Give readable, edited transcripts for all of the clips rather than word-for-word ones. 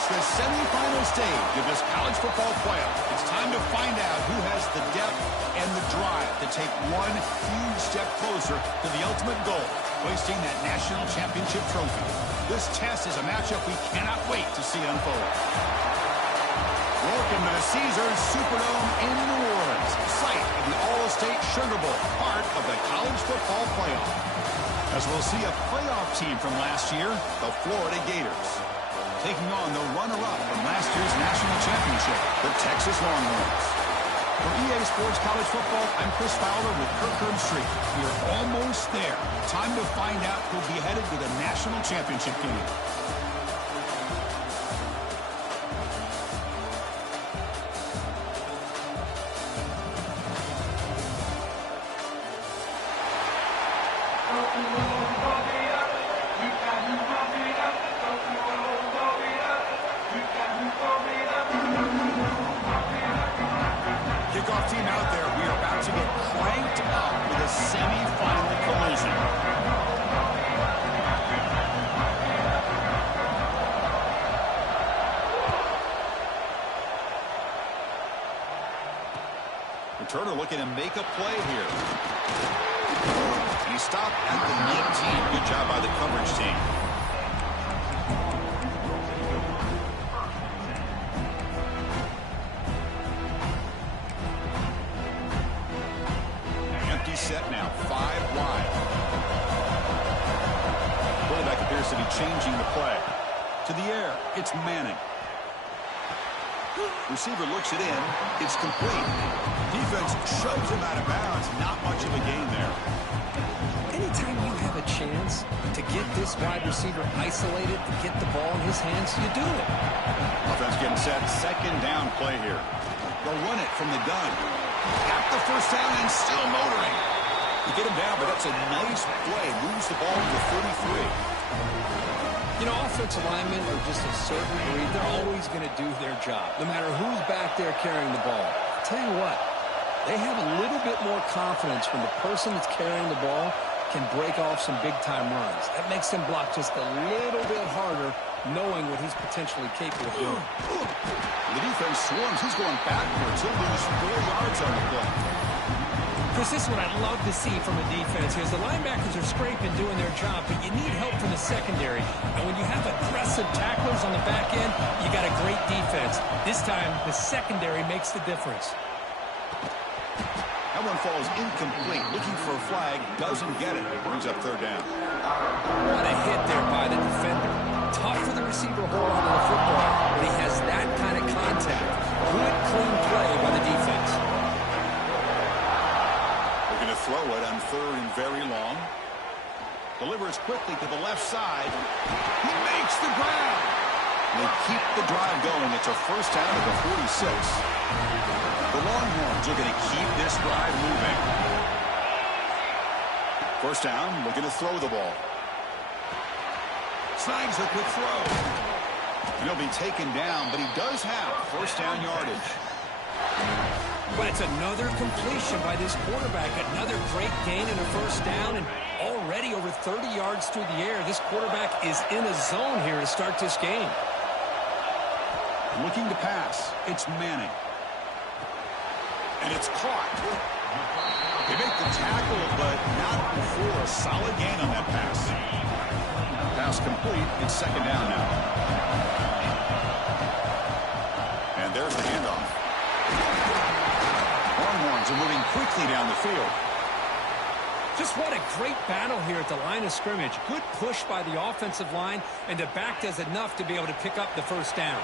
It's the semifinal stage of this college football playoff. It's time to find out who has the depth and the drive to take one huge step closer to the ultimate goal, hoisting that national championship trophy. This test is a matchup we cannot wait to see unfold. Welcome to the Caesars Superdome in New Orleans, site of the All-State Sugar Bowl, part of the college football playoff. As we'll see a playoff team from last year, the Florida Gators, taking on the runner-up from last year's national championship, the Texas Longhorns. For EA Sports College Football, I'm Chris Fowler with Kirk Herbstreit. We're almost there. Time to find out who'll be headed to the national championship game. Kickoff team out there. We are about to get cranked up with a semi-final collision. Returner looking to make a play here. And he stopped at the 19. Good job by the coverage team. Set now, 5 wide. Quarterback appears to be changing the play. To the air, it's Manning. Receiver looks it in. It's complete. Defense shoves him out of bounds. Not much of a gain there. Anytime you have a chance to get this wide receiver isolated, to get the ball in his hands, you do it. Offense getting set. Second down play here. They'll run it from the gun. Got the first down and still motoring. You get him down, but that's a nice play. Moves the ball to 33. You know, offensive linemen are just a certain breed. They're always going to do their job, no matter who's back there carrying the ball. I'll tell you what, they have a little bit more confidence when the person that's carrying the ball can break off some big-time runs. That makes them block just a little bit harder, knowing what he's potentially capable of doing. The defense swarms. He's going backwards. He'll lose 4 yards on the play. Chris, this is what I love to see from a defense here. The linebackers are scraping, doing their job, but you need help from the secondary. And when you have aggressive tacklers on the back end, you got a great defense. This time, the secondary makes the difference. That one falls incomplete. Looking for a flag. Doesn't get it. Brings up third down. What a hit there by the defender. Tough for the receiver to hold on to the football, but he has that kind of contact. Good, clean play by the defense. They're going to throw it on third and very long. Delivers quickly to the left side. He makes the grab. They keep the drive going. It's a first down at the 46. The Longhorns are going to keep this drive moving. First down, looking to throw the ball. Snags a quick throw. And he'll be taken down, but he does have first down yardage. But it's another completion by this quarterback. Another great gain in a first down, and already over 30 yards through the air. This quarterback is in a zone here to start this game. Looking to pass. It's Manning. And it's caught. They make the tackle, but not before a solid gain on that pass. Pass complete. It's second down now. And there's the handoff. Longhorns are moving quickly down the field. Just what a great battle here at the line of scrimmage. Good push by the offensive line, and the back does enough to be able to pick up the first down.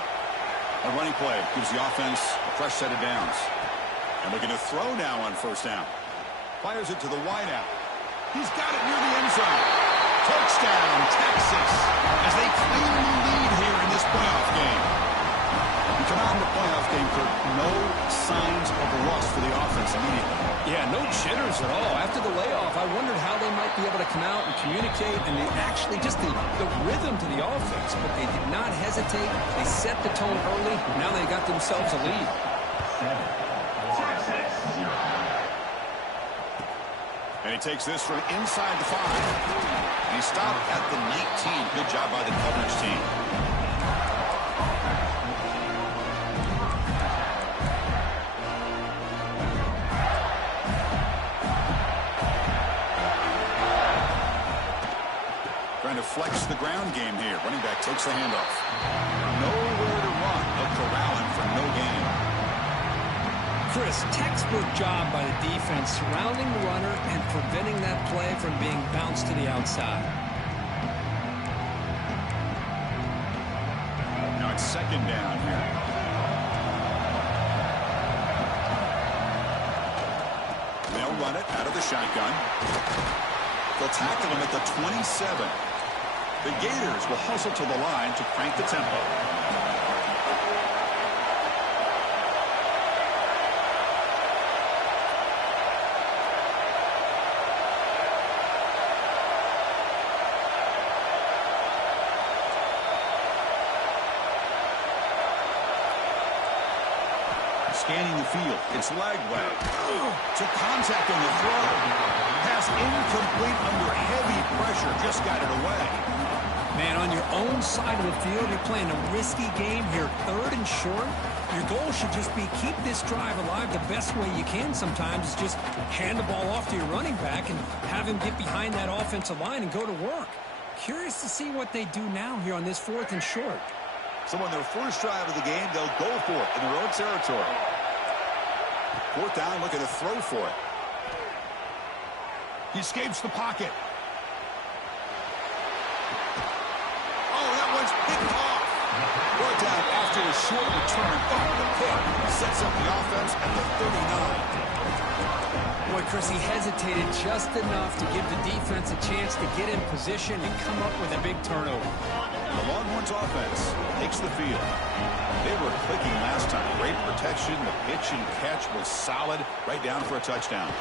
A running play gives the offense a fresh set of downs. And looking to throw now on first down. Fires it to the wideout. He's got it near the end zone. Touchdown, Texas, as they clearly lead here in this playoff game. You come out in the playoff game, Kirk, no signs of rust for the offense immediately. Yeah, no jitters at all. After the layoff, I wondered how they might be able to come out and communicate, and they actually just the rhythm to the offense. But they did not hesitate. They set the tone early. Now they got themselves a lead. And he takes this from inside the 5. And he stopped at the 19. Good job by the coverage team. flex the ground game here. Running back takes the handoff. Nowhere to run. They'll corral him for no gain. Chris, textbook job by the defense surrounding the runner and preventing that play from being bounced to the outside. Now it's second down here. They'll run it out of the shotgun. They'll tackle him at the 27. The Gators will hustle to the line to crank the tempo. Scanning the field. It's Jwhy. Took contact on the throw. Pass incomplete under heavy pressure. Just got it away. Man, on your own side of the field, you're playing a risky game here. 3rd and short. Your goal should just be keep this drive alive the best way you can sometimes. Is just hand the ball off to your running back and have him get behind that offensive line and go to work. Curious to see what they do now here on this 4th and short. So on their first drive of the game, they'll go for it in their own territory. 4th down, looking to throw for it. He escapes the pocket. Oh, that one's picked off. Brought down after a short return. Oh, the pick sets up the offense at the 39. Boy, Chris, he hesitated just enough to give the defense a chance to get in position and come up with a big turnover. The Longhorns offense takes the field. They were clicking last time. Great protection. The pitch and catch was solid. Right down for a touchdown.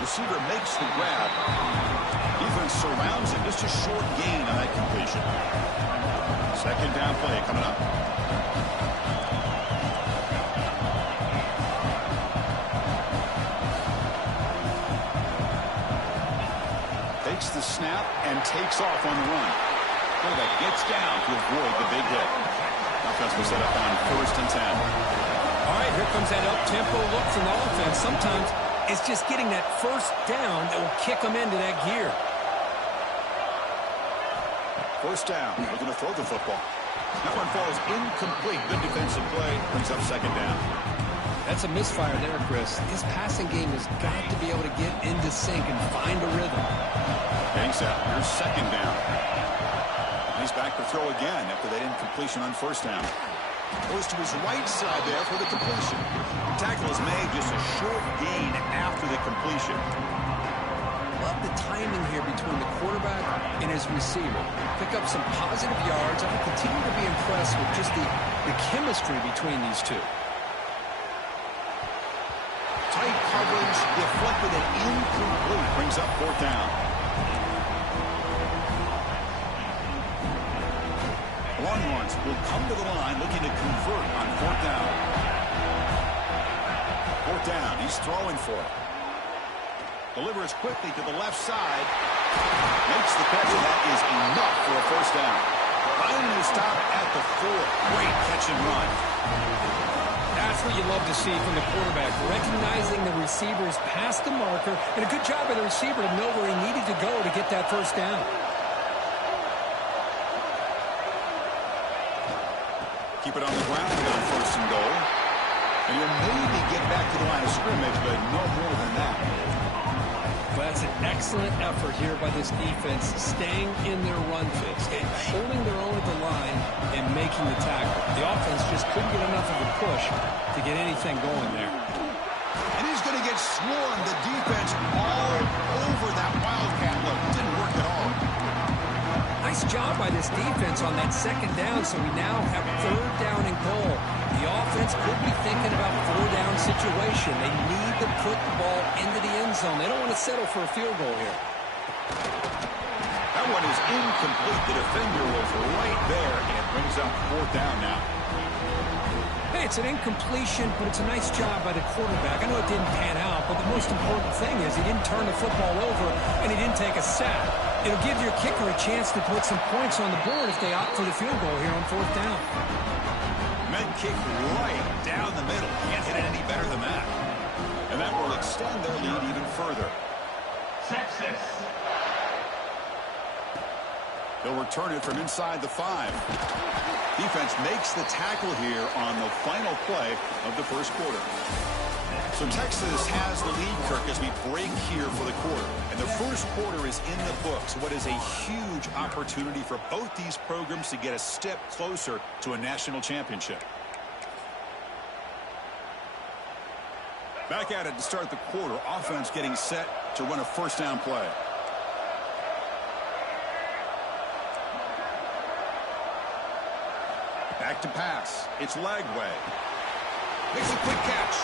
Receiver makes the grab. Defense surrounds him. Just a short gain on that completion. Second down play coming up. Takes the snap and takes off on the run. Quarterback gets down to avoid the big hit. Offense will set up on 1st and 10. All right, here comes that up-tempo look from the offense. Sometimes it's just getting that first down that will kick them into that gear. 1st down. Looking to throw the football. That one falls incomplete. Good defensive play. Brings up 2nd down. That's a misfire there, Chris. This passing game has got to be able to get into sync and find a rhythm. Banks out. Here's 2nd down. He's back to throw again after that incompletion on 1st down. Goes to his right side there for the completion. Tackle is made, just a short gain after the completion. Love the timing here between the quarterback and his receiver. Pick up some positive yards. I continue to be impressed with just the chemistry between these two. Tight coverage, deflected and incomplete. Brings up 4th down. Longhorns will come to the line looking to convert on 4th down. 4th down, he's throwing for it. Delivers quickly to the left side. Makes the catch, and that is enough for a 1st down. Finding a stop at the 4. Great catch and run. That's what you love to see from the quarterback, recognizing the receivers past the marker, and a good job by the receiver to know where he needed to go to get that 1st down. Keep it on the ground on 1st and goal. And you'll maybe get back to the line of scrimmage, but no more than that. Well, that's an excellent effort here by this defense, staying in their run fix, holding their own at the line and making the tackle. The offense just couldn't get enough of a push to get anything going there. And he's going to get swarmed. The defense all over that Wildcat look. Didn't work at all. Nice job by this defense on that 2nd down, so we now have 3rd down and goal. The offense could be thinking about 4-down situation. They need to put the ball into the end zone. They don't want to settle for a field goal here. That one is incomplete. The defender was right there, and it brings up 4th down now. Hey, it's an incompletion, but it's a nice job by the quarterback. I know it didn't pan out, but the most important thing is he didn't turn the football over, and he didn't take a sack. It'll give your kicker a chance to put some points on the board if they opt for the field goal here on 4th down. Med kick right down the middle. Can't hit it any better than that. And that will extend their lead even further. Texas. He'll return it from inside the 5. Defense makes the tackle here on the final play of the first quarter. So Texas has the lead, Kirk, as we break here for the quarter. And the first quarter is in the books. What is a huge opportunity for both these programs to get a step closer to a national championship. Back at it to start the quarter. Offense getting set to run a first down play. Back to pass. It's Lagway. Makes a quick catch.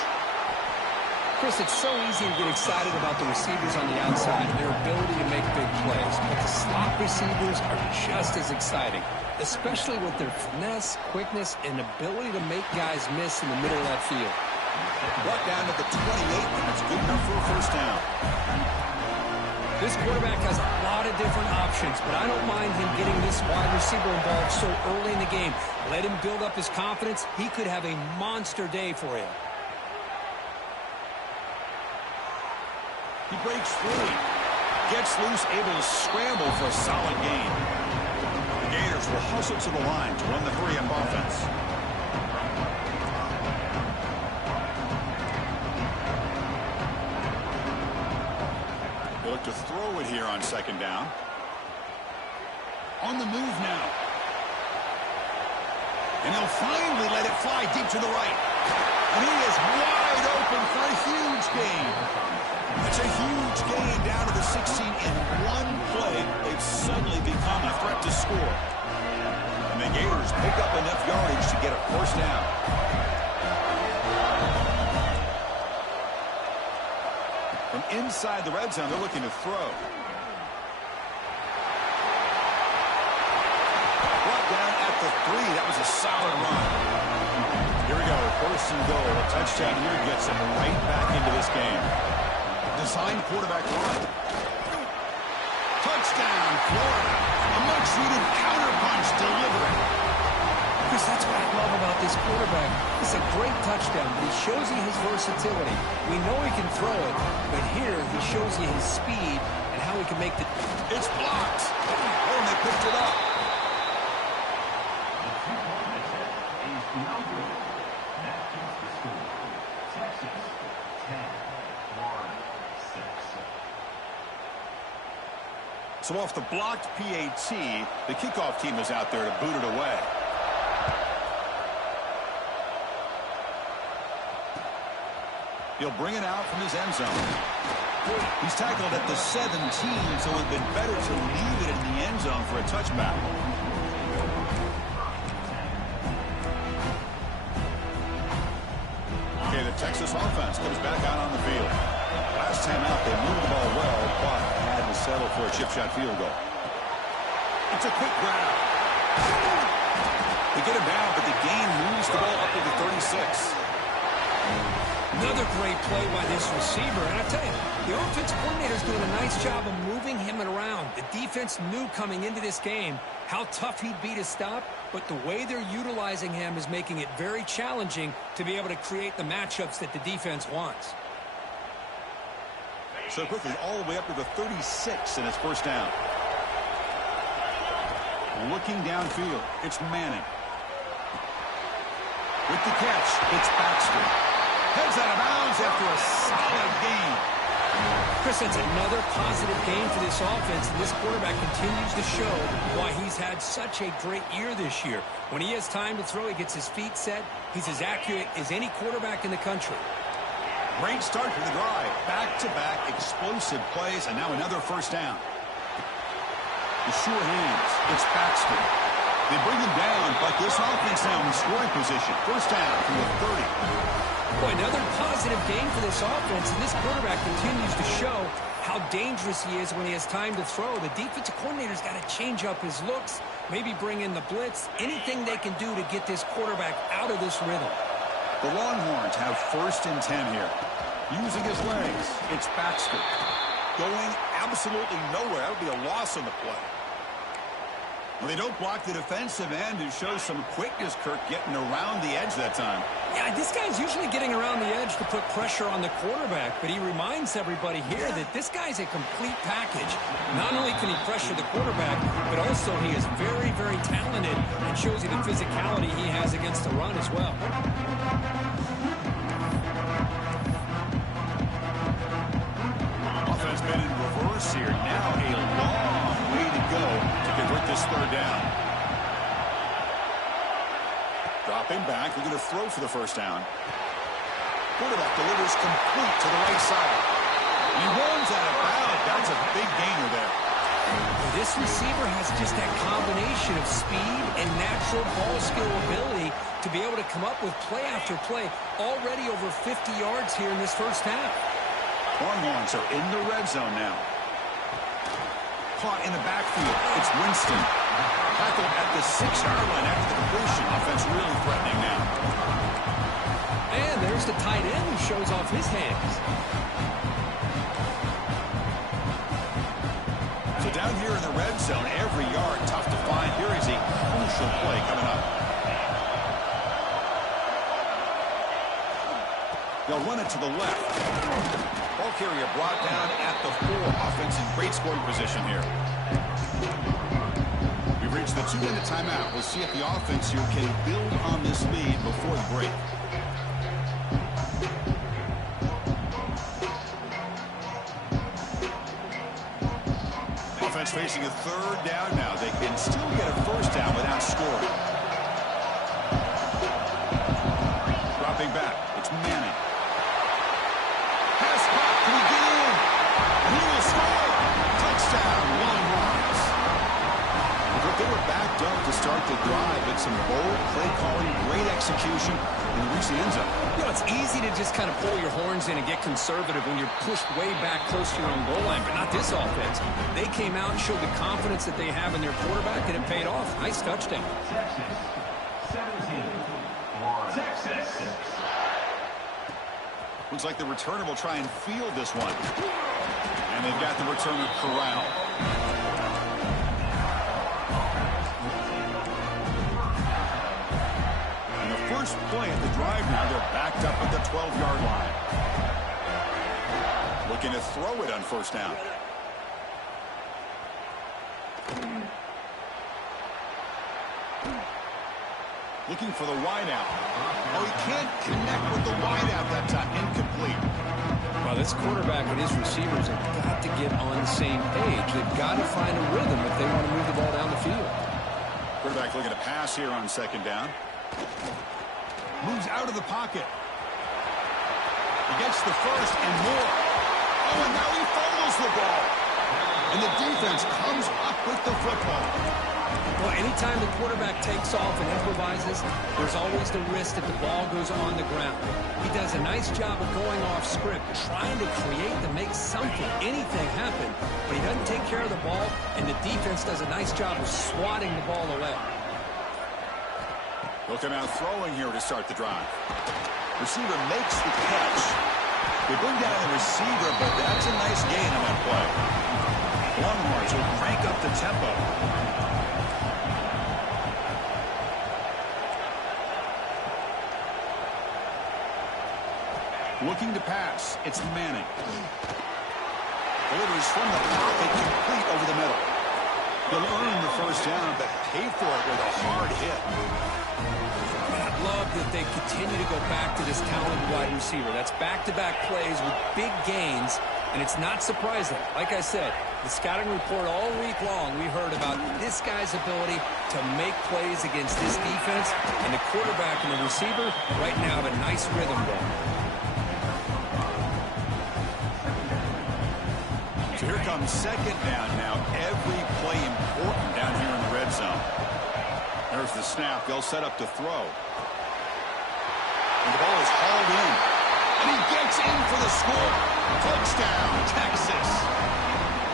Chris, it's so easy to get excited about the receivers on the outside and their ability to make big plays. But the slot receivers are just as exciting, especially with their finesse, quickness, and ability to make guys miss in the middle of that field. Brought down to the 28, and it's good enough for a first down. This quarterback has a lot of different options, but I don't mind him getting this wide receiver involved so early in the game. Let him build up his confidence. He could have a monster day for you. He breaks free. Gets loose, able to scramble for a solid gain. The Gators will hustle to the line to run the 3-up offense. They look to throw it here on second down. On the move now. And he'll finally let it fly deep to the right. And he is wide open for a huge gain. It's a huge gain down to the 16 in one play. They've suddenly become a threat to score. And the Gators pick up enough yardage to get a first down. From inside the red zone, they're looking to throw. Brought down at the 3. That was a solid run. Here we go. First and goal. A touchdown here gets him right back into this game. Designed quarterback run. Touchdown, Florida. A much-needed counterpunch delivered. Chris, that's what I love about this quarterback. It's a great touchdown, but he shows you his versatility. We know he can throw it, but here he shows you his speed and how he can make the... It's blocked. Oh, and they picked it up. So off the blocked PAT, the kickoff team is out there to boot it away. He'll bring it out from his end zone. He's tackled at the 17, so it would have been better to leave it in the end zone for a touchback. Okay, the Texas offense comes back out on the field. Last time out, they moved the ball well, but had to settle for a chip shot field goal. It's a quick grab. They get him down, but the gain moves the ball up to the 36. Another great play by this receiver. And I tell you, the offensive coordinator's doing a nice job of moving him around. The defense knew coming into this game how tough he'd be to stop, but the way they're utilizing him is making it very challenging to be able to create the matchups that the defense wants. So quickly, all the way up to the 36 in his first down. Looking downfield, it's Manning. With the catch, it's Baxter. Heads out of bounds after a solid gain. Chris, that's another positive game for this offense, and this quarterback continues to show why he's had such a great year this year. When he has time to throw, he gets his feet set. He's as accurate as any quarterback in the country. Great start for the drive. Back-to-back explosive plays, and now another first down. The sure hands. It's Baxter. They bring him down, but this offense now in scoring position. First down from the 30. Boy, another positive game for this offense, and this quarterback continues to show how dangerous he is when he has time to throw. The defensive coordinator's got to change up his looks, maybe bring in the blitz, anything they can do to get this quarterback out of this rhythm. The Longhorns have first and 10 here. Using his legs, it's Baxter. Going absolutely nowhere. That would be a loss on the play. Well, they don't block the defensive end, who shows some quickness, Kirk, getting around the edge that time. Yeah, this guy's usually getting around the edge to put pressure on the quarterback, but he reminds everybody here that this guy's a complete package. Not only can he pressure the quarterback, but also he is very, very talented and shows you the physicality he has against the run as well. Offense been in reverse here. Now a long way to go to convert this third down. Dropping back, they're going to throw for the first down. Quarterback delivers complete to the right side. He runs out of bounds. That's a big gainer there. This receiver has just that combination of speed and natural ball skill ability to be able to come up with play after play, already over 50 yards here in this first half. Longhorns are in the red zone now. Caught in the backfield. It's Winston. Tackled at the 6-yard line after the completion. Offense really threatening now. And there's the tight end who shows off his hands. So down here in the red zone, every yard tough to find. Here is a crucial play coming up. They'll run it to the left. Ball carrier brought down at the 4. Offense in great scoring position here. We've reached the 2-minute timeout. We'll see if the offense here can build on this lead before the break. Offense facing a third down now. They can still get a first down without scoring. Dropping back. It's Manning. Pass caught. Can he get in? And he will score. Touchdown, Longhorns. But they were backed up to start the drive, but some bold play calling, great execution, and they reach the end zone. You know, it's easy to just kind of pull your horns in and get conservative when you're pushed way back close to your own goal line, but not this offense. They came out and showed the confidence that they have in their quarterback, and it paid off. Nice touchdown. Looks like the returner will try and field this one. And they've got the returner corralled. And the first play at the drive now, they're backed up at the 12-yard line. Looking to throw it on first down. Looking for the wideout. Oh, he can't connect with the wideout that time. Incomplete. Well, this quarterback and his receivers have got to get on the same page. They've got to find a rhythm if they want to move the ball down the field. Quarterback looking to pass here on second down. Moves out of the pocket. He gets the first and more. Oh, and now he fumbles the ball. And the defense comes up with the football. Well, anytime the quarterback takes off and improvises, there's always the risk that the ball goes on the ground. He does a nice job of going off script, trying to create to make something, anything happen, but he doesn't take care of the ball, and the defense does a nice job of swatting the ball away. Looking out throwing here to start the drive. Receiver makes the catch. They bring down the receiver, but that's a nice gain on that play. Longhorns will crank up the tempo. Looking to pass. It's Manning. Delivers from the pocket, complete over the middle. He'll earn the first down, but pay for it with a hard hit. I love that they continue to go back to this talented wide receiver. That's back-to-back plays with big gains, and it's not surprising. Like I said, the scouting report all week long, we heard about this guy's ability to make plays against this defense, and the quarterback and the receiver right now have a nice rhythm going. So here comes second down now. Every play important down here in the red zone. There's the snap. They'll set up to throw. And the ball is hauled in. And he gets in for the score. Touchdown, Texas.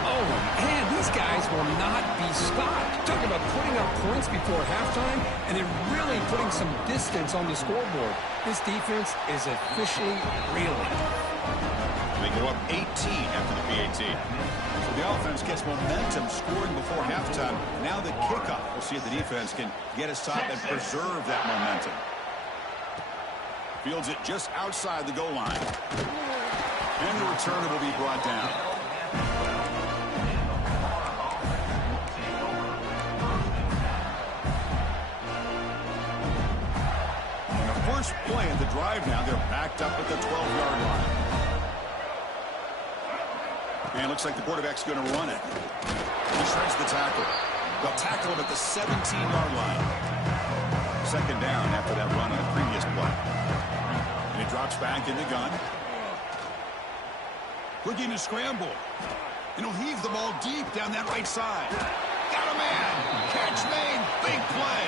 Oh, man, these guys will not be stopped. Talk about putting up points before halftime, and they're really putting some distance on the scoreboard. This defense is officially reeling. They They go up 18 after the PAT. So the offense gets momentum scoring before halftime. Now the kickoff. We'll see if the defense can get a stop and preserve that momentum. Fields it just outside the goal line. And the returner will be brought down. On the first play of the drive now, they're backed up at the 12-yard line. And it looks like the quarterback's going to run it. He shreds the tackle. They'll tackle him at the 17-yard line. Second down after that run on the previous play. And he drops back in the gun. Looking to scramble. And he'll heave the ball deep down that right side. Got a man. Catch made. Big play.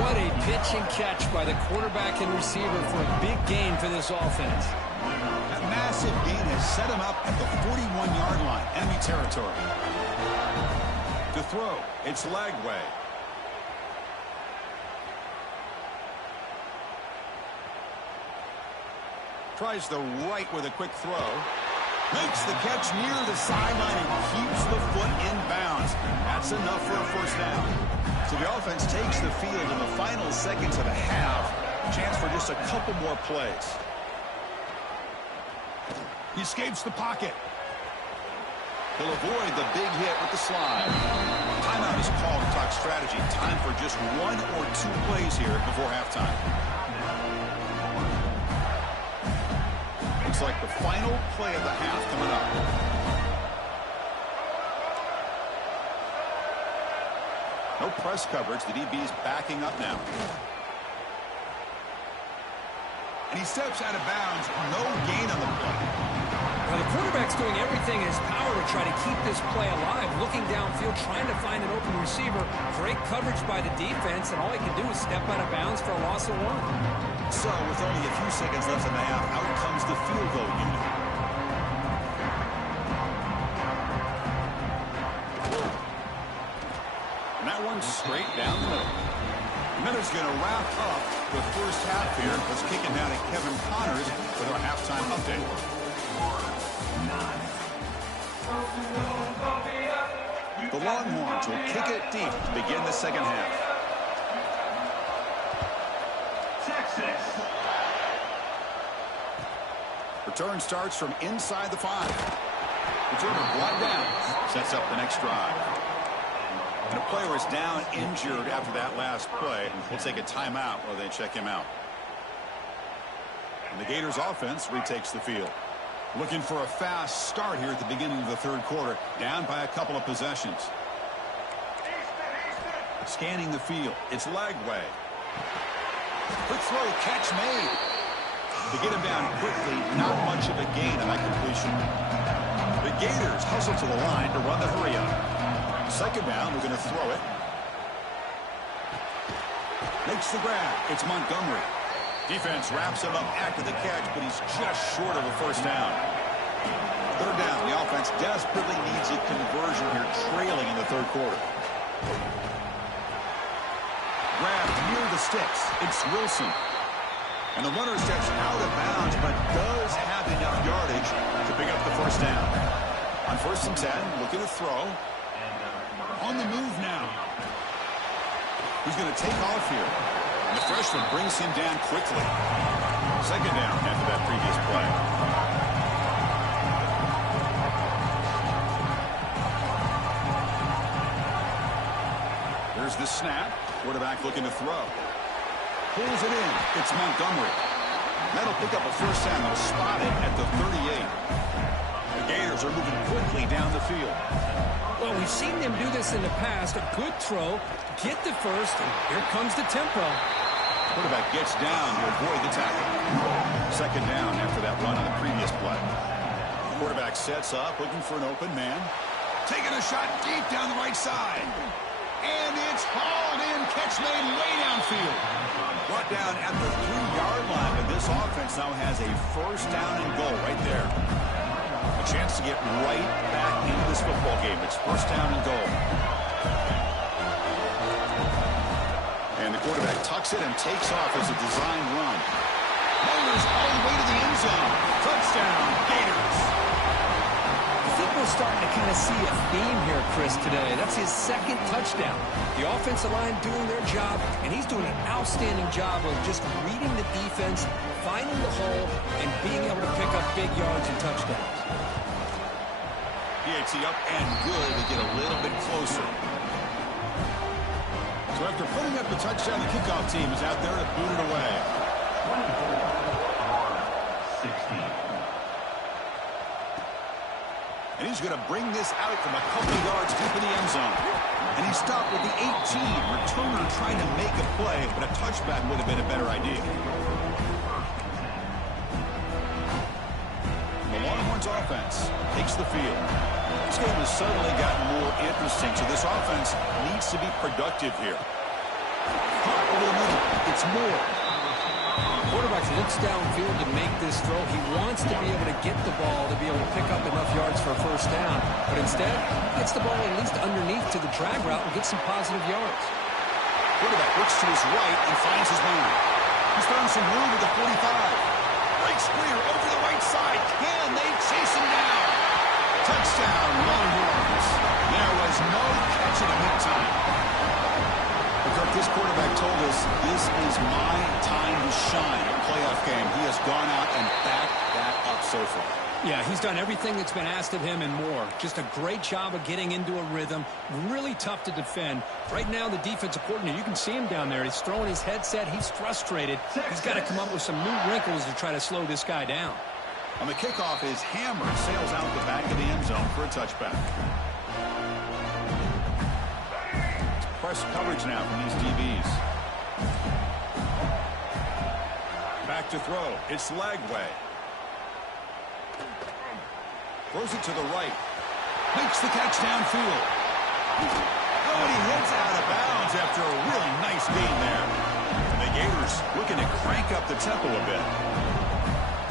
What a pitch and catch by the quarterback and receiver for a big gain for this offense. That massive gain has set him up at the 41-yard line. Enemy territory. To throw. It's Jwhy. Tries the right with a quick throw. Makes the catch near the sideline and keeps the foot in bounds. That's enough for a first down. So the offense takes the field in the final seconds of the half. Chance for just a couple more plays. He escapes the pocket. He'll avoid the big hit with the slide. Timeout is called to talk strategy. Time for just 1 or 2 plays here before halftime. Looks like the final play of the half coming up. No press coverage. The DB's backing up now. And he steps out of bounds. No gain on the play. Well, the quarterback's doing everything in his power to try to keep this play alive. Looking downfield, trying to find an open receiver. Great coverage by the defense, and all he can do is step out of bounds for a loss of 1. So, with only a few seconds left in the half, out comes the field goal unit. And that one's straight down the middle. Miller's going to wrap up the first half here. Let's kick it down to Kevin Connors with our halftime update. The Longhorns will kick it deep to begin the second half. Return starts from inside the 5. Returner brought down. Sets up the next drive. And a player is down injured after that last play. We'll take a timeout while they check him out. And the Gators offense retakes the field. Looking for a fast start here at the beginning of the third quarter. Down by a couple of possessions. Scanning the field. It's Jwhy. Quick throw. Catch made. To get him down quickly, not much of a gain on that completion. The Gators hustle to the line to run the hurry up. Second down, we're going to throw it. Makes the grab. It's Montgomery. Defense wraps him up after the catch, but he's just short of a first down. Third down, the offense desperately needs a conversion here, trailing in the third quarter. Grabbed near the sticks. It's Wilson. And the runner steps out of bounds, but does have enough yardage to pick up the first down. On 1st and 10, looking to throw. On the move now. He's going to take off here. And the freshman brings him down quickly. Second down after that previous play. There's the snap. Quarterback looking to throw. Pulls it in. It's Montgomery. That'll pick up a first down. They'll spot it at the 38. The Gators are moving quickly down the field. Well, we've seen them do this in the past. A good throw, get the first, and here comes the tempo. Quarterback gets down to avoid the tackle. Second down after that run on the previous play. Quarterback sets up, looking for an open man. Taking a shot deep down the right side. And it's hauled in. Catch made way downfield. Brought down at the 3-yard line, but this offense now has a first down and goal right there. A chance to get right back into this football game. It's first down and goal. And the quarterback tucks it and takes off as a design run. Fires all the way to the end zone. Touchdown, Gators. I think we're starting to kind of see a theme here, Chris, today. That's his second touchdown. The offensive line doing their job, and he's doing an outstanding job of just reading the defense, finding the hole, and being able to pick up big yards and touchdowns. PAT up and good to get a little bit closer. So after putting up the touchdown, the kickoff team is out there to boot it away. 16. And he's going to bring this out from a couple yards deep in the end zone. And he stopped with the 18. Returner trying to make a play, but a touchback would have been a better idea. The Longhorns offense takes the field. This game has suddenly gotten more interesting, so this offense needs to be productive here. Caught over the middle. It's more. Quarterback looks downfield to make this throw. He wants to be able to get the ball to be able to pick up enough yards for a first down. But instead, gets the ball at least underneath to the drag route and gets some positive yards. Quarterback looks to his right and finds his man. He's found some room at the 45. Breaks clear over the right side. Can they chase him down? Touchdown, Longhorns. There was no catching him that time. Kirk, this quarterback told us this is my time to shine. A playoff game. He has gone out and backed that up so far. Yeah, he's done everything that's been asked of him and more. Just a great job of getting into a rhythm. Really tough to defend. Right now, the defensive coordinator, you can see him down there. He's throwing his headset. He's frustrated. He's got to come up with some new wrinkles to try to slow this guy down. On the kickoff, his hammer sails out the back of the end zone for a touchback. Press coverage now from these DBs. Back to throw. It's Jwhy. Throws it to the right. Makes the catch downfield. Oh, and he heads out of bounds after a really nice gain there. And the Gators looking to crank up the tempo a bit.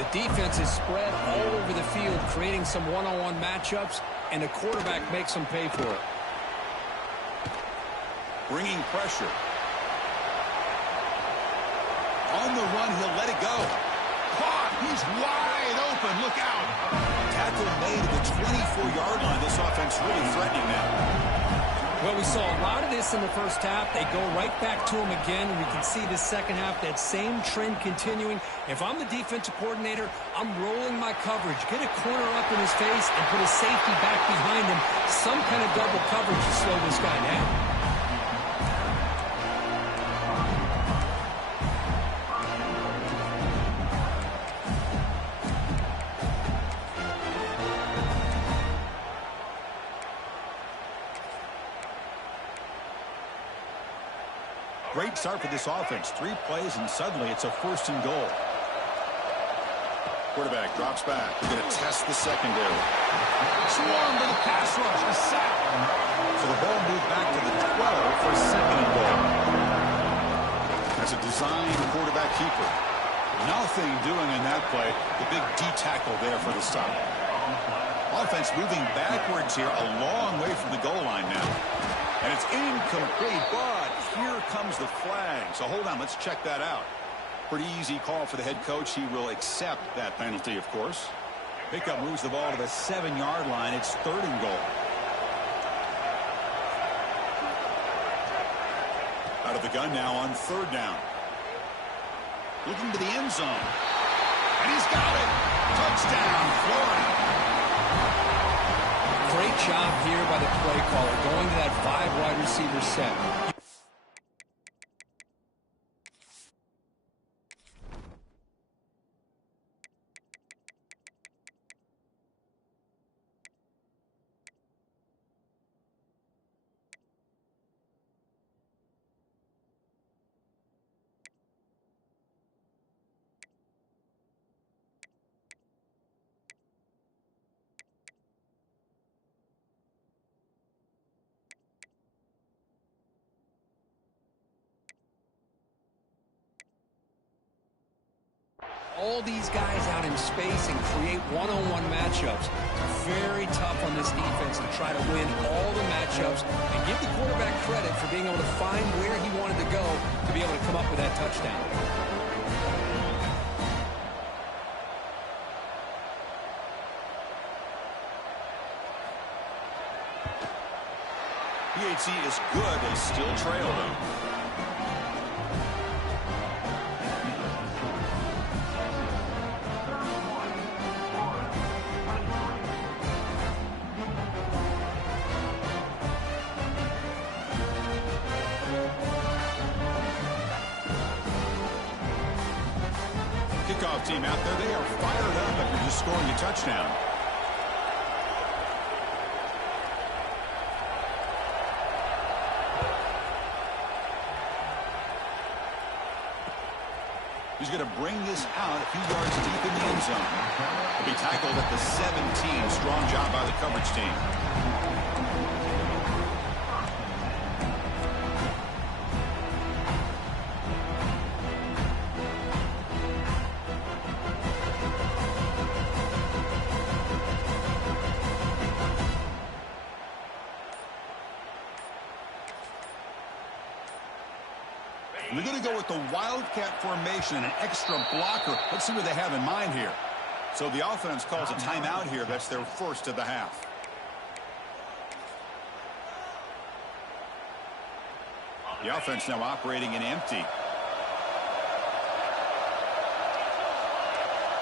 The defense is spread all over the field, creating some one-on-one matchups, and the quarterback makes them pay for it. Bringing pressure. On the run, he'll let it go. Caught! He's wide open. Look out! Tackle made at the 24-yard line. This offense really threatening now. Well, we saw a lot of this in the first half. They go right back to him again, and we can see the second half, that same trend continuing. If I'm the defensive coordinator, I'm rolling my coverage. Get a corner up in his face and put a safety back behind him. Some kind of double coverage to slow this guy down. Great start for this offense. 3 plays, and suddenly it's a 1st and goal. Quarterback drops back. We're going to test the secondary. Swarm to the pass rush. A sack. So the ball moved back to the 12 for a 2nd and goal. That's a designed quarterback keeper. Nothing doing in that play. The big D tackle there for the stop. Offense moving backwards here, a long way from the goal line now. And it's incomplete, but here comes the flag. So hold on, let's check that out. Pretty easy call for the head coach. He will accept that penalty, of course. Pickup moves the ball to the 7-yard line. It's 3rd and goal. Out of the gun now on 3rd down. Looking to the end zone. And he's got it. Touchdown, Florida. Great job here by the play caller, going to that 5 wide receiver set. All these guys out in space and create one-on-one matchups. It's very tough on this defense to try to win all the matchups and give the quarterback credit for being able to find where he wanted to go to be able to come up with that touchdown. PHC is good. They still trail them. Kickoff team out there. They are fired up after just scoring a touchdown. He's going to bring this out a few yards deep in the end zone. He'll be tackled at the 17. Strong job by the coverage team. We're going to go with the Wildcat formation and an extra blocker. Let's see what they have in mind here. So the offense calls a timeout here. That's their first of the half. The offense now operating in empty.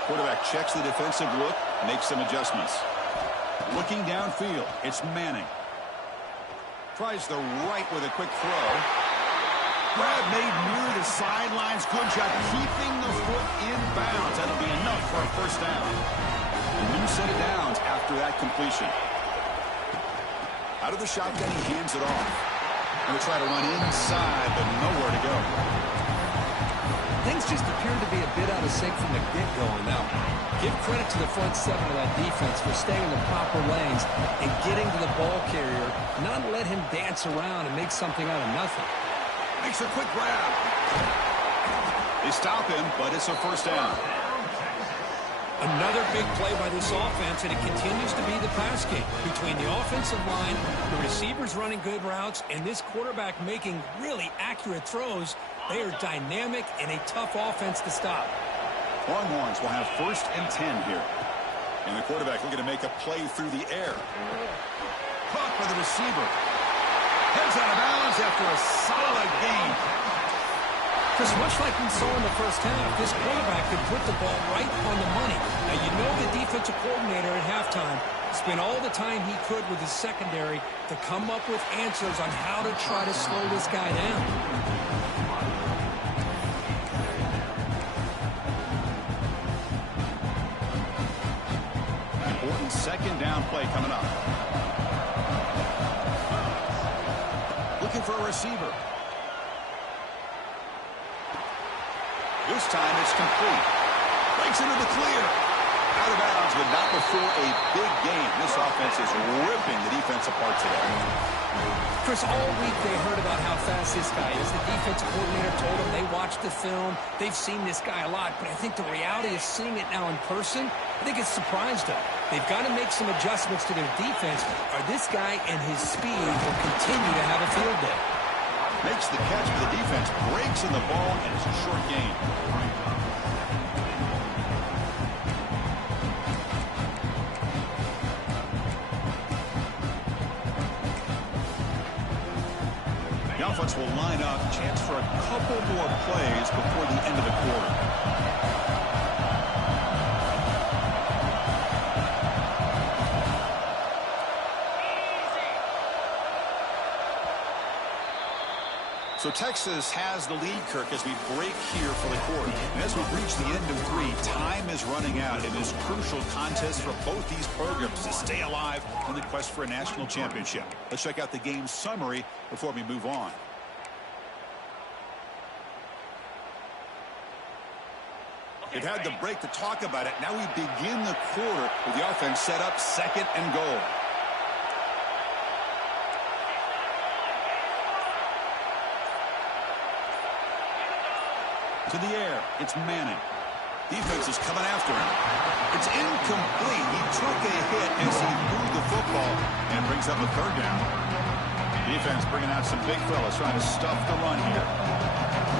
Quarterback checks the defensive look, makes some adjustments. Looking downfield, it's Manning. Tries the right with a quick throw. Grab made near the sidelines. Good job keeping the foot in bounds. That'll be enough for a first down. A new set of downs after that completion. Out of the shotgun, he hands it off. Going to try to run inside, but nowhere to go. Things just appear to be a bit out of sync from the get-go. Now, give credit to the front seven of that defense for staying in the proper lanes and getting to the ball carrier, not let him dance around and make something out of nothing. Makes a quick grab. They stop him, but it's a first down. Another big play by this offense, and it continues to be the pass game. Between the offensive line, the receivers running good routes, and this quarterback making really accurate throws, they are dynamic and a tough offense to stop. Longhorns will have 1st and 10 here. And the quarterback looking to make a play through the air. Caught by the receiver. Heads out of bounds after a solid gain. Just much like we saw in the first half, this quarterback could put the ball right on the money. Now, you know the defensive coordinator at halftime spent all the time he could with his secondary to come up with answers on how to try to slow this guy down. Important second down play coming up. Looking for a receiver. This time it's complete. Breaks into the clear. Out of bounds, but not before a big gain. This offense is ripping the defense apart today. Chris, all week they heard about how fast this guy is. The defensive coordinator told them they watched the film. They've seen this guy a lot, but I think the reality of seeing it now in person, I think it's surprised them. They've got to make some adjustments to their defense, or this guy and his speed will continue to have a field day. Makes the catch, but the defense breaks in the ball, and it's a short gain. The offense will line up. Chance for a couple more plays before the end of the quarter. So Texas has the lead, Kirk, as we break here for the quarter. And as we reach the end of 3, time is running out in this crucial contest for both these programs to stay alive in the quest for a national championship. Let's check out the game summary before we move on. They've had the break to talk about it. Now we begin the quarter with the offense set up 2nd and goal. To the air, it's Manning. Defense is coming after him. It's incomplete. He took a hit as he threw the football and brings up a 3rd down. Defense bringing out some big fellas trying to stuff the run here.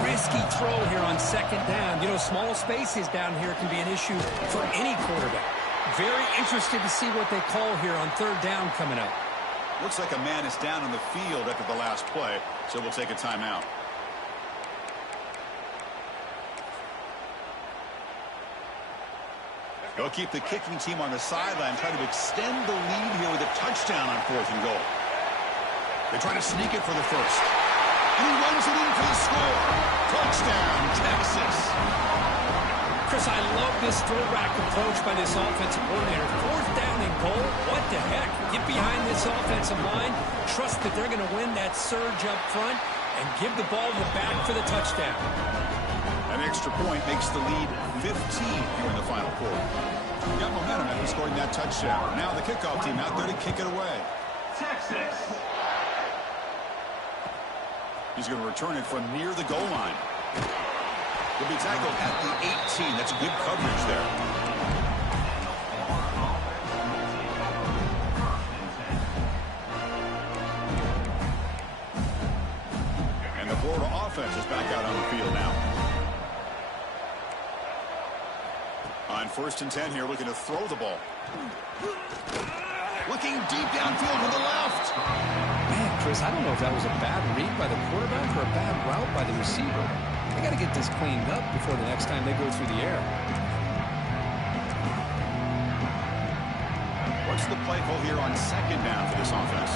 Risky throw here on 2nd down. You know, small spaces down here can be an issue for any quarterback. Very interested to see what they call here on 3rd down coming up. Looks like a man is down on the field after the last play, so we'll take a timeout. They'll keep the kicking team on the sideline, trying to extend the lead here with a touchdown on 4th and goal. They try to sneak it for the first. And he runs it in for the score. Touchdown, Texas. Chris, I love this throwback approach by this offensive coordinator. 4th down and goal. What the heck? Get behind this offensive line. Trust that they're going to win that surge up front and give the ball to the back for the touchdown. An extra point makes the lead 15 here in the final quarter. Got momentum after scoring that touchdown. Now the kickoff team out there to kick it away. Texas. He's going to return it from near the goal line. He'll be tackled at the 18. That's good coverage there. And the Florida offense is back out on the field now. On 1st and 10 here, looking to throw the ball. Looking deep downfield to the left. Man, Chris, I don't know if that was a bad read by the quarterback or a bad route by the receiver. They got to get this cleaned up before the next time they go through the air. What's the play call here on 2nd down for this offense?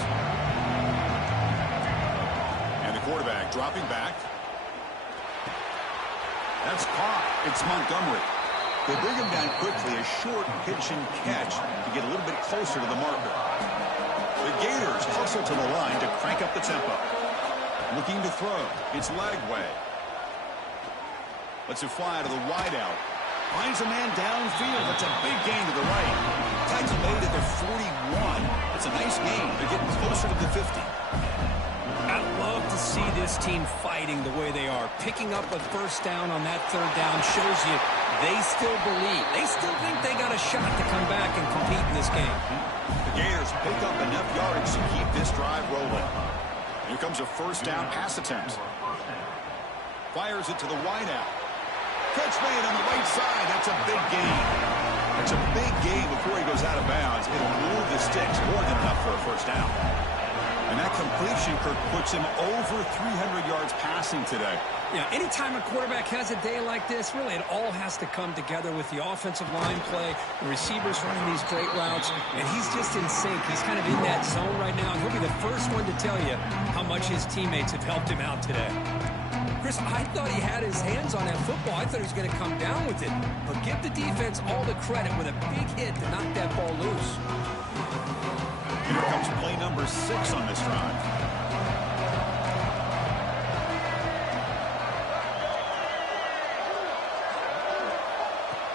And the quarterback dropping back. That's caught. It's Montgomery. They bring him down quickly, a short pitch and catch to get a little bit closer to the marker. The Gators hustle to the line to crank up the tempo. Looking to throw. It's Lagway. Lets it fly to the wideout. Finds a man downfield. That's a big gain to the right. Tackle made at the 41. It's a nice gain. They're getting closer to the 50. I love to see this team fighting the way they are. Picking up a 1st down on that 3rd down shows you they still believe. They still think they got a shot to come back and compete in this game. The Gators pick up enough yardage to keep this drive rolling. Here comes a 1st down pass attempt. Fires it to the wideout. Catch made on the right side. That's a big gain. That's a big gain before he goes out of bounds. It'll move the sticks more than enough for a 1st down. And that completion, Kirk, puts him over 300 yards passing today. Yeah, anytime a quarterback has a day like this, really it all has to come together with the offensive line play, the receivers running these great routes, and he's just in sync. He's kind of in that zone right now, and he'll be the first one to tell you how much his teammates have helped him out today. Chris, I thought he had his hands on that football. I thought he was going to come down with it. But give the defense all the credit with a big hit to knock that ball loose. Here comes play number 6 on this drive.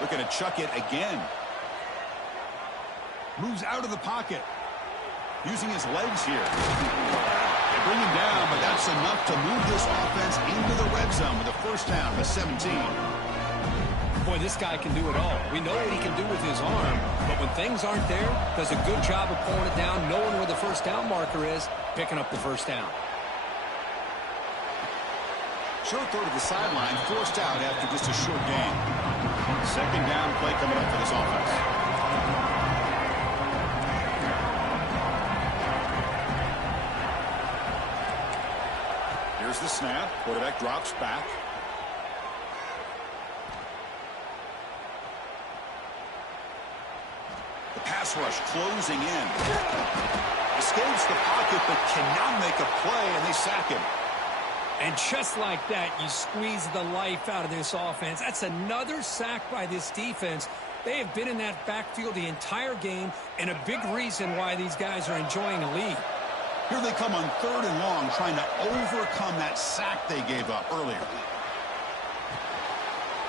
Looking to chuck it again. Moves out of the pocket. Using his legs here. They bring him down, but that's enough to move this offense into the red zone with a 1st down, the 17. Boy, this guy can do it all. We know what he can do with his arm, but when things aren't there, does a good job of pulling it down, knowing where the 1st down marker is, picking up the 1st down. Short throw to the sideline, forced out after just a short gain. 2nd down play coming up for this offense. Here's the snap. Quarterback drops back. The pass rush closing in. Escapes the pocket but cannot make a play, and they sack him. And just like that, you squeeze the life out of this offense. That's another sack by this defense. They have been in that backfield the entire game, and a big reason why these guys are enjoying a lead. Here they come on 3rd and long, trying to overcome that sack they gave up earlier.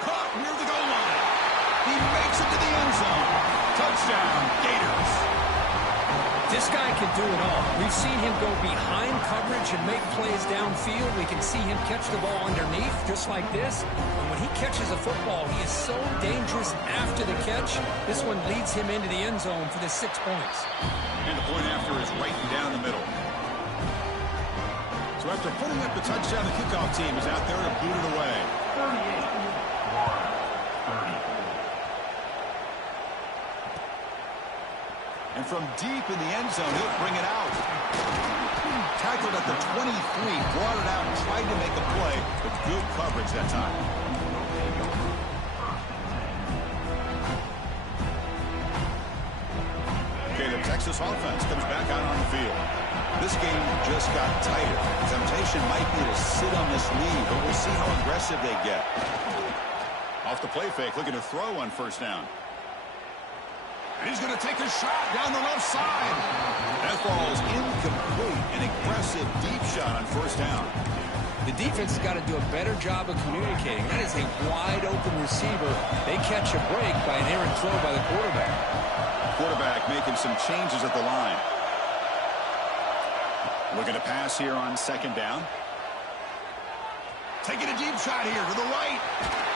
Caught near the goal line. He makes it to the end zone. Touchdown, Gators. This guy can do it all. We've seen him go behind coverage and make plays downfield. We can see him catch the ball underneath, just like this. And when he catches a football, he is so dangerous after the catch. This one leads him into the end zone for the 6 points. And the point after is right down the middle. So after putting up the touchdown, the kickoff team is out there to boot it away. 38-34. And from deep in the end zone, he'll bring it out. Tackled at the 23, brought it out, and tried to make a play, but good coverage that time. Okay, the Texas offense comes back out on the field. This game just got tighter. Temptation might be to sit on this lead, but we'll see how aggressive they get. Off the play fake, looking to throw on first down. And he's going to take a shot down the left side. That ball is incomplete. An aggressive deep shot on first down. The defense has got to do a better job of communicating. That is a wide-open receiver. They catch a break by an errant throw by the quarterback. Quarterback making some changes at the line. Looking to pass here on second down. Taking a deep shot here to the right.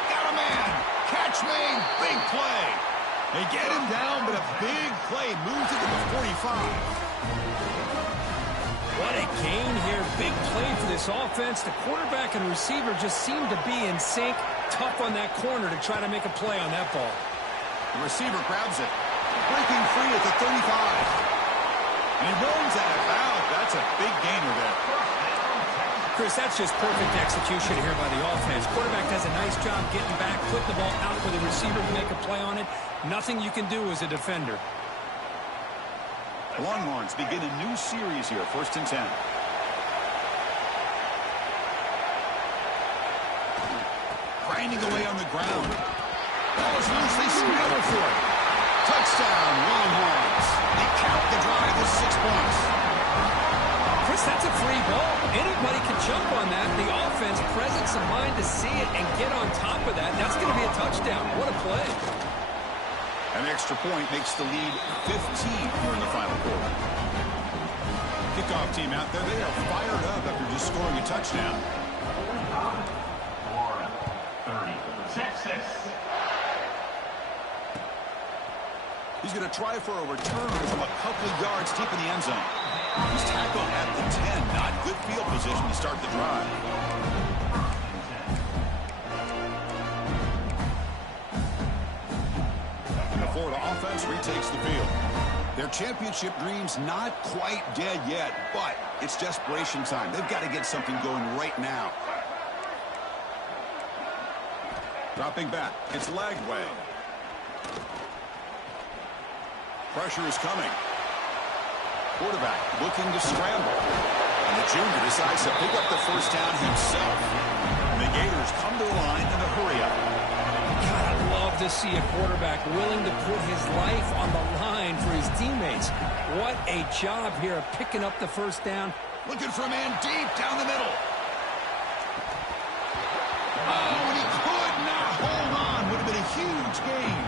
Got a man. Catch made. Big play. They get him down, but a big play moves it to the 45. What a gain here. Big play for this offense. The quarterback and receiver just seem to be in sync. Tough on that corner to try to make a play on that ball. The receiver grabs it. Breaking free at the 35. And he runs out of bounds. That's a big gainer there. Chris, that's just perfect execution here by the offense. Quarterback does a nice job getting back, putting the ball out for the receiver to make a play on it. Nothing you can do as a defender. Longhorns begin a new series here, 1st and 10. Grinding away on the ground. Ball is loose. They scramble for it. Touchdown, Longhorns. They count the drive with 6 points. Chris, that's a free ball. Anybody can jump on that. The offense, presence of mind to see it and get on top of that. That's going to be a touchdown. What a play. An extra point makes the lead 15 here in the final quarter. Kickoff team out there, they are fired up after just scoring a touchdown. Florida, 30, Texas. He's going to try for a return from a couple of yards deep in the end zone. He's tackled at the 10. Not good field position to start the drive. And the Florida offense retakes the field. Their championship dream's not quite dead yet, but it's desperation time. They've got to get something going right now. Dropping back. It's Jwhy. Pressure is coming. Quarterback looking to scramble. And the junior decides to pick up the first down himself. And the Gators come to the line in a hurry up. God, I'd love to see a quarterback willing to put his life on the line for his teammates. What a job here of picking up the first down. Looking for a man deep down the middle. Oh, and he could not hold on. Would have been a huge gain.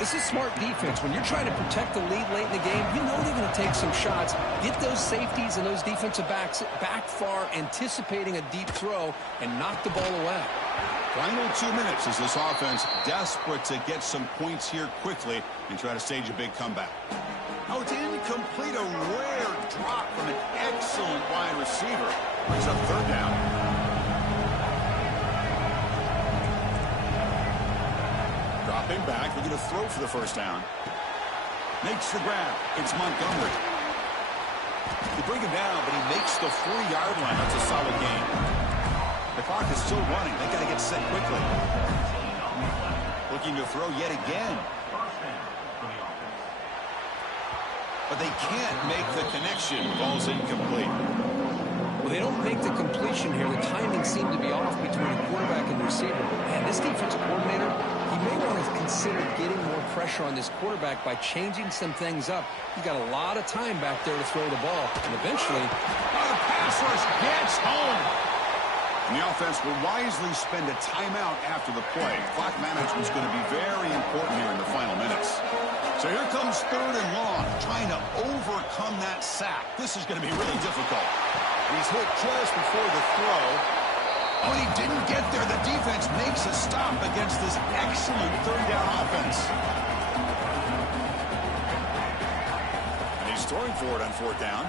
This is smart defense. When you're trying to protect the lead late in the game, you know they're going to take some shots, get those safeties and those defensive backs back far, anticipating a deep throw, and knock the ball away. Final 2 minutes as this offense desperate to get some points here quickly and try to stage a big comeback. Oh, it's incomplete. A rare drop from an excellent wide receiver. Brings up third down. Dropping back, looking to throw for the first down. Makes the grab. It's Montgomery. They bring him down, but he makes the 4-yard line. That's a solid gain. The clock is still running. They got to get set quickly. Looking to throw yet again. But they can't make the connection. Ball's incomplete. Well, they don't make the completion here. The timing seemed to be off between the quarterback and the receiver. Man, this defensive coordinator, he may want to consider getting more pressure on this quarterback by changing some things up. He's got a lot of time back there to throw the ball. And eventually, the pass rush gets home. And the offense will wisely spend a timeout after the play. Clock management is going to be very important here in the final minutes. So here comes third and long, trying to overcome that sack. This is going to be really difficult. He's hit just before the throw. Oh, and he didn't get there. The defense makes a stop against this excellent third down offense. And he's throwing for it on fourth down.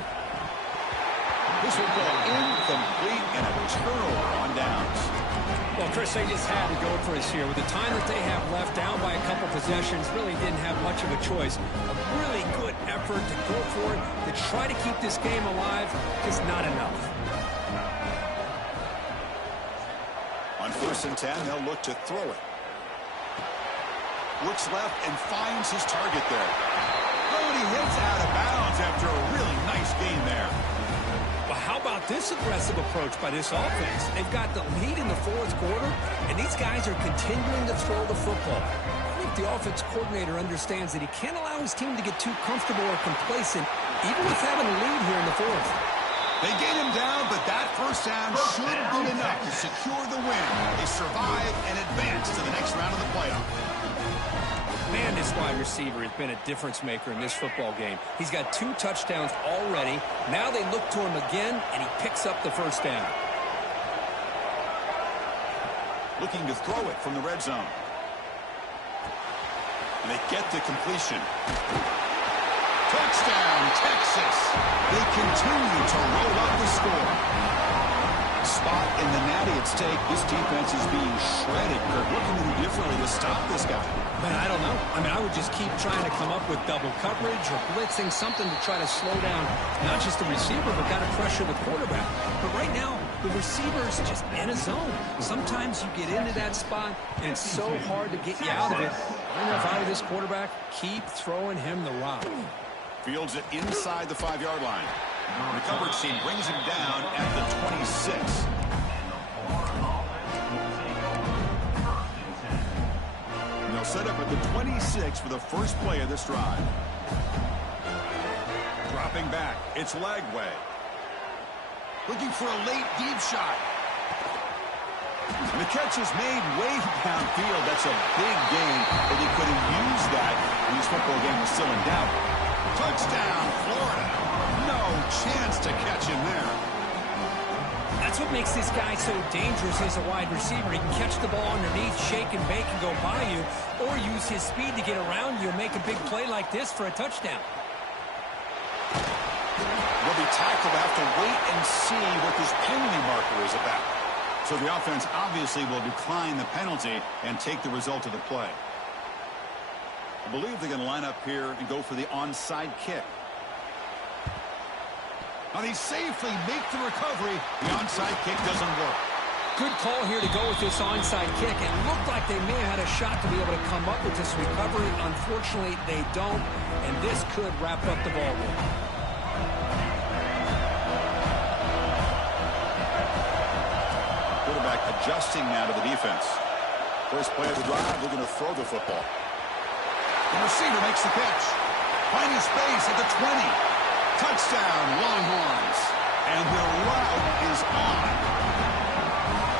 This will go incomplete and a turnover on downs. Well, Chris, they just had to go for us here. With the time that they have left, down by a couple possessions, really didn't have much of a choice. A really good effort to go for it, to try to keep this game alive, just not enough. On 1st and 10, they'll look to throw it. Looks left and finds his target there. Oh, and he hits out of bounds after a really nice gain there. Well, how about this aggressive approach by this offense? They've got the lead in the 4th quarter, and these guys are continuing to throw the football. I think the offense coordinator understands that he can't allow his team to get too comfortable or complacent, even with having a lead here in the 4th. They get him down, but that first down should be enough to secure the win. They survive and advance to the next round of the playoff. Man, this wide receiver has been a difference maker in this football game. He's got 2 touchdowns already. Now they look to him again, and he picks up the first down. Looking to throw it from the red zone. And they get the completion. Touchdown, Texas. They continue to roll up the score. Spot in the natty at stake. This defense is being shredded. Kirk, what can they do differently to stop this guy? Man, I don't know. I mean, I would just keep trying to come up with double coverage or blitzing, something to try to slow down not just the receiver, but got to pressure the quarterback. But right now, the receiver's just in a zone. Sometimes you get into that spot, and it's so hard to get you out of it. I don't know if I were this quarterback, keep throwing him the rock. Fields it inside the 5-yard line. The coverage team brings him down at the 26. And they'll set up at the 26 for the first play of this drive. Dropping back, it's Jwhy. Looking for a late deep shot. And the catch is made way downfield. That's a big gain, but he could have used that when his football game was still in doubt. Touchdown, Florida. No chance to catch him there. That's what makes this guy so dangerous as a wide receiver. He can catch the ball underneath, shake and bake and go by you, or use his speed to get around you and make a big play like this for a touchdown. Will be tackled. Have to wait and see what this penalty marker is about. So the offense obviously will decline the penalty and take the result of the play. I believe they're going to line up here and go for the onside kick. Now they safely make the recovery. The onside kick doesn't work. Good call here to go with this onside kick. It looked like they may have had a shot to be able to come up with this recovery. Unfortunately, they don't, and this could wrap up the ball game. Quarterback adjusting now to the defense. First play of the drive, they're going to throw the football. The receiver makes the catch. Finding space at the 20. Touchdown, Longhorns. And the route is on.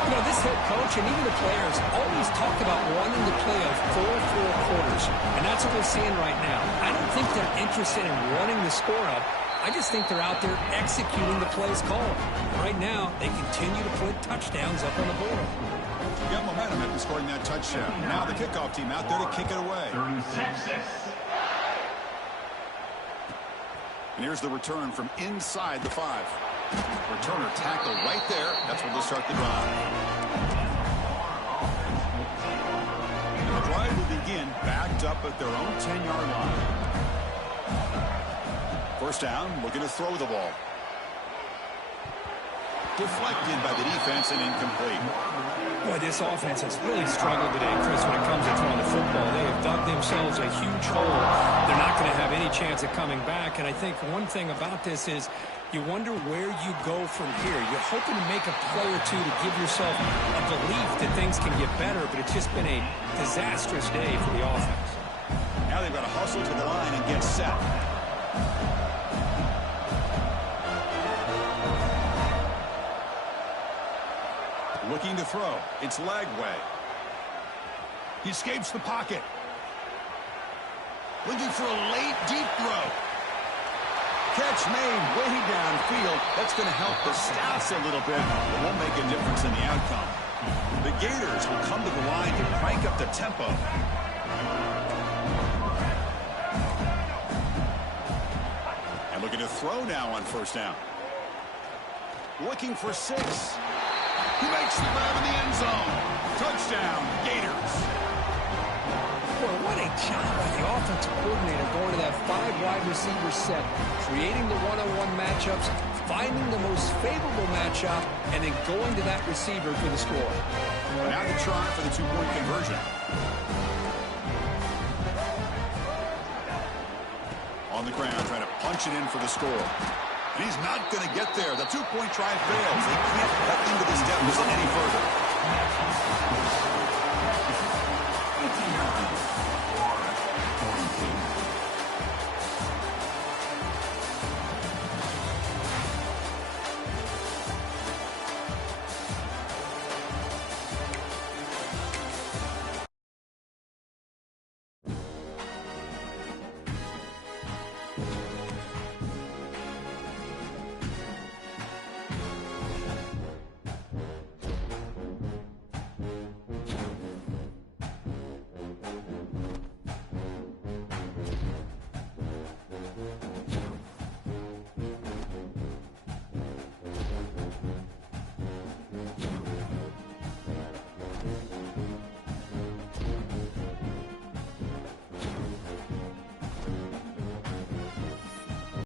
You know, this head coach and even the players always talk about wanting to play a full 4 quarters. And that's what we're seeing right now. I don't think they're interested in running the score up. I just think they're out there executing the plays called. Right now, they continue to put touchdowns up on the board. You got momentum after scoring that touchdown. Now the kickoff team out there to kick it away. And here's the return from inside the 5. Returner tackled right there. That's where they'll start the drive. And the drive will begin backed up at their own 10-yard line. First down, looking to throw the ball. Deflected by the defense and incomplete. Boy, this offense has really struggled today, Chris, when it comes to throwing the football. They have dug themselves a huge hole. They're not going to have any chance of coming back. And I think one thing about this is you wonder where you go from here. You're hoping to make a play or two to give yourself a belief that things can get better, but it's just been a disastrous day for the offense. Now they've got to hustle to the line and get set. Looking to throw. It's Jwhy. He escapes the pocket. Looking for a late deep throw. Catch made way downfield. That's going to help the stats a little bit, but won't make a difference in the outcome. The Gators will come to the line to crank up the tempo. And looking to throw now on first down. Looking for 6. He makes the grab in the end zone. Touchdown, Gators. Boy, what a job by the offensive coordinator going to that 5 wide receiver set, creating the one-on-one matchups, finding the most favorable matchup, and then going to that receiver for the score. Now the try for the 2-point conversion. On the ground, trying to punch it in for the score. And he's not going to get there. The 2-point try fails. They can't cut into this deficit any further.